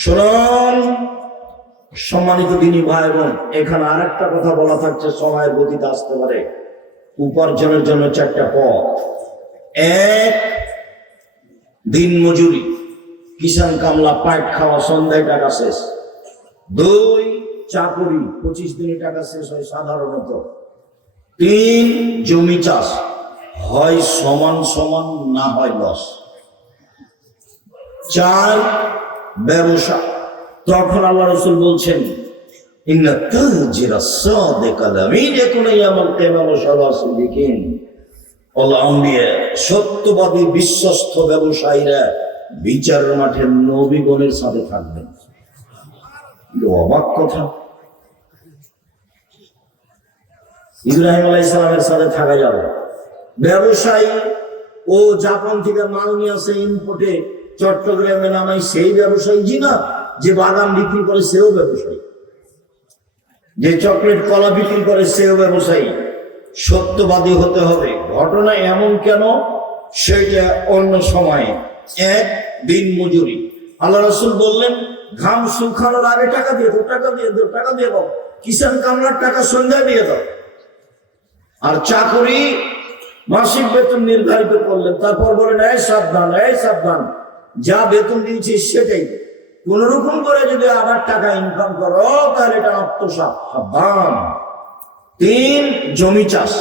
শুনুন সম্মানিত দিনী ভাই বোন, এখানে আরেকটা কথা বলা থাকছে, সময়ের গতিতে আসতে পারে। উপার্জনের জন্য চারটা পথ: এক, দিন মজুরি, কিষান কামলা, পাইট খাওয়া, সন্ধ্যায় টাকা শেষ। দুই, চাকুরি, 25 দিনে টাকা শেষ হয় সাধারণত। তিন, জমি চাষ, হয় সমান সমান, না হয় লস। চার, ব্যবসা। তখন আল্লাহ রাসূল বলছেন, ইন্না তাজিরা সাদিকা লামিন ইয়াকুনা ইয়ামাল কিয়ামাহ সাদিকিন। আল্লাহ আম্বিয়া, সত্যবাদী বিশ্বস্ত ব্যবসায়ীরা বিচারের মাঠে নবীগণের সাথে থাকবেন। অবাক কথা। ইব্রাহিম আলাইহিস সালামের সাথে থাকা যাবে। ব্যবসায়ী ও জাপান থেকে মাল নিয়ে আসে ইম্পোর্টে, চট্টগ্রামে নামাই, সেই ব্যবসায়ী জি না। যে বাদাম বিক্রি করে সেও ব্যবসায়ী, যে চকলেট কলা বিক্রি করে সেও ব্যবসায়ী। সত্যবাদী হতে হবে। ঘটনা এমন কেন সেটা অন্য সময়ে। এক, দিন মজুরি। আল্লাহ রাসূল বললেন, ঘাম শুকানোর আগে টাকা দিয়ে দাও, টাকা দিয়ে দাও, টাকা দিয়ে দাও। কিষান কামলার টাকা সন্ধ্যায় দিয়ে দাও। আর চাকরি, মাসিক বেতন নির্ধারিত করলেন, তারপর বলেন, এই সাবধান, এই সাবধান, যা বেতন দিয়েছিস সেটাই। কোন রকম করে যদি আবার টাকা ইনকাম করো তাহলে এটা আত্মসাৎ, সাবধান। তিন, জমি চাষ।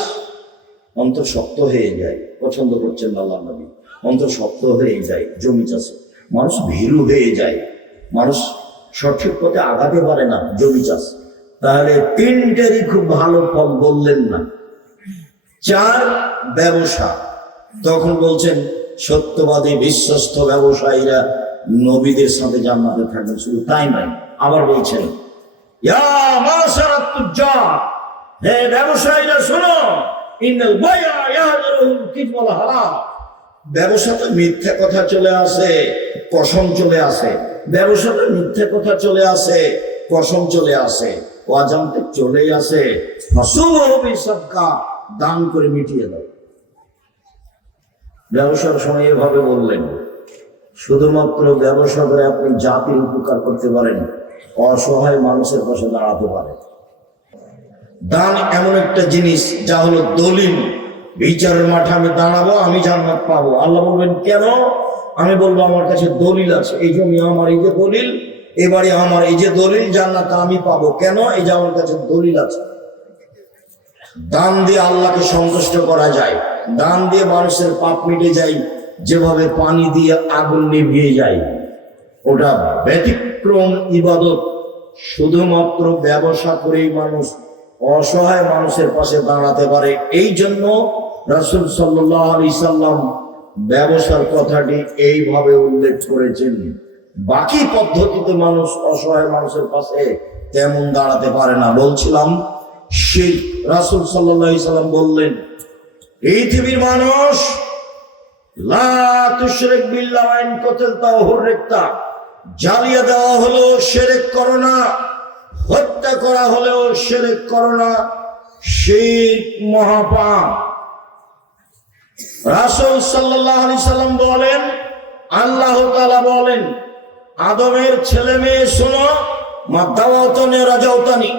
অন্তর শক্ত হয়ে যায়, পছন্দ করছেন আল্লাহর নবী, অন্তর শক্ত হয়ে যায় জমি চাষে। মানুষ ভীরু হয়ে যায়, মানুষ সঠিক পথে আগাতে পারে না জমি চাষ। তাহলে তিনটেরই খুব ভালো ফল বললেন না। চার, ব্যবসা। তখন বলছেন, সত্যবাদী বিশ্বস্ত ব্যবসায়ীরা নবীদের সাথে জান্নাতে থাকবেন। শুধু তাই নয়, আবার বলছেন, ইয়া মাশারাত তুজ্জার, হে ব্যবসায়ীরা শোনো, ইন্নাল বাইআ ইয়াহযুরুল কিযব ওয়াল হারাম। ব্যবসাতে মিথ্যা কথা চলে আসে, কসম চলে আসে। ব্যবসাতে মিথ্যা কথা চলে আসে, কসম চলে আসে, অজান্তে চলেই আসে। ফাসুহু বিসাদকা, দান করে মিটিয়ে দাও। ব্যবসার সময় এভাবে বললেন, শুধুমাত্র ব্যবসা করে আপনি জাতির উপকার করতে পারেন, অসহায় মানুষের পাশে দাঁড়াতে পারেন। দান এমন একটা জিনিস যা হলো দলিল। বিচারের মাঠে আমি দাঁড়াবো, আমি জান্নাত পাবো। আল্লাহ বলবেন, কেন? আমি বলবো, আমার কাছে দলিল আছে, এই জমি আমার, এই যে দলিল, এবারে আমার, এই যে দলিল, জান্নাত আমি পাবো। কেন? এই যে আমার কাছে দলিল আছে। দান দিয়ে আল্লাহকে সন্তুষ্ট করা যায়, দান দিয়ে মানুষের পাপ মিটে যায়, যেভাবে পানি দিয়ে আগুন নিভিয়ে যায়। ওটা ব্যতিক্রম ইবাদত। শুধুমাত্র ব্যবসা করেই মানুষ অসহায় মানুষের পাশে দাঁড়াতে পারে। এই জন্য রাসূল সাল্লাল্লাহু আলাইহি সাল্লাম ব্যবসার কথাটি এইভাবে উল্লেখ করেছেন। বাকি পদ্ধতিতে মানুষ অসহায় মানুষের পাশে তেমন দাঁড়াতে পারে না। বলছিলাম, শিরক। রাসূল সাল্লাল্লাহু আলাইহি সাল্লাম বললেন, এই পৃথিবীর মানুষ, লা তুশরিক বিল্লাহ ওয়া ইন কাতালতা ওয়া হুররিকতা, জ্বালিয়ে দেওয়া হলো শিরক করো না, হত্যা করা হলেও শিরক করো না, শিরক মহাপাপ। রাসূল সাল্লাল্লাহু আলাইহি সাল্লাম বলেন, আল্লাহ তাআলা বলেন, আদমের ছেলে মেয়ে শোনো, মা দাওয়াতনে রাজাউতানি,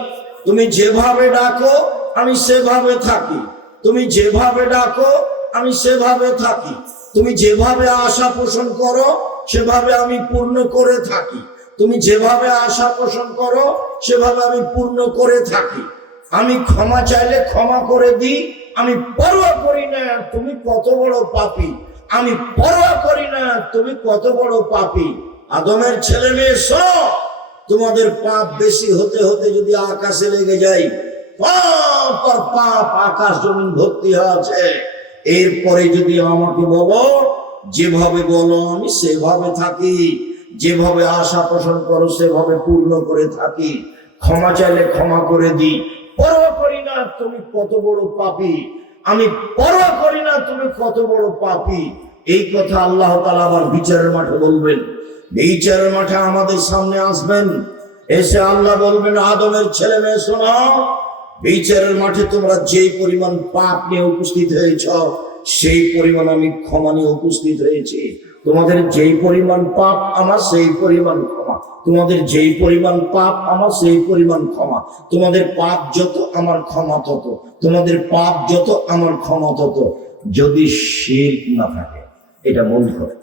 তুমি যেভাবে ডাকো আমি সেভাবে থাকি, তুমি যেভাবে ডাকো আমি সেভাবে থাকি, তুমি যেভাবে আশা পোষণ করো সেভাবে আমি পূর্ণ করে থাকি, তুমি যেভাবে আশা পোষণ করো সেভাবে আমি পূর্ণ করে থাকি। আমি ক্ষমা চাইলে ক্ষমা করে দিই, আমি পরোয়া করি না তুমি কত বড় পাপী, আমি পরোয়া করি না তুমি কত বড় পাপী। আদমের ছেলে মেয়ে শোনো, তোমাদের পাপ বেশি হতে হতে যদি আকাশে লেগে যায়, পাপ আর পাপ, আকাশ জমিন ভর্তি আছে, এরপরে যদি আমাকে বলো, যেভাবে বলো আমি সেভাবে থাকি, যেভাবে আশা পোষণ করো সেভাবে পূর্ণ করে থাকি, ক্ষমা চাইলে ক্ষমা করে দিই, পরোয়া করি না তুমি কত বড় পাপী, আমি পরোয়া করি না তুমি কত বড় পাপী। এই কথা আল্লাহ তাআলা আবার বিচারের মাঠে বলবেন। বিচারের মাঠে আমাদের সামনে আসবেন, এসে আল্লাহ বলবেন, আদমের ছেলে মেয়ে শোনো, বিচারের মাঠে তোমরা যেই পরিমাণ পাপ নিয়ে উপস্থিত হয়েছ সেই পরিমাণ আমি ক্ষমা নিয়ে উপস্থিত হয়েছি। তোমাদের যেই পরিমাণ পাপ আমার সেই পরিমাণ ক্ষমা, তোমাদের যেই পরিমাণ পাপ আমার সেই পরিমাণ ক্ষমা, তোমাদের পাপ যত আমার ক্ষমা তত, তোমাদের পাপ যত আমার ক্ষমা তত, যদি শিরক না থাকে। এটা মনে করে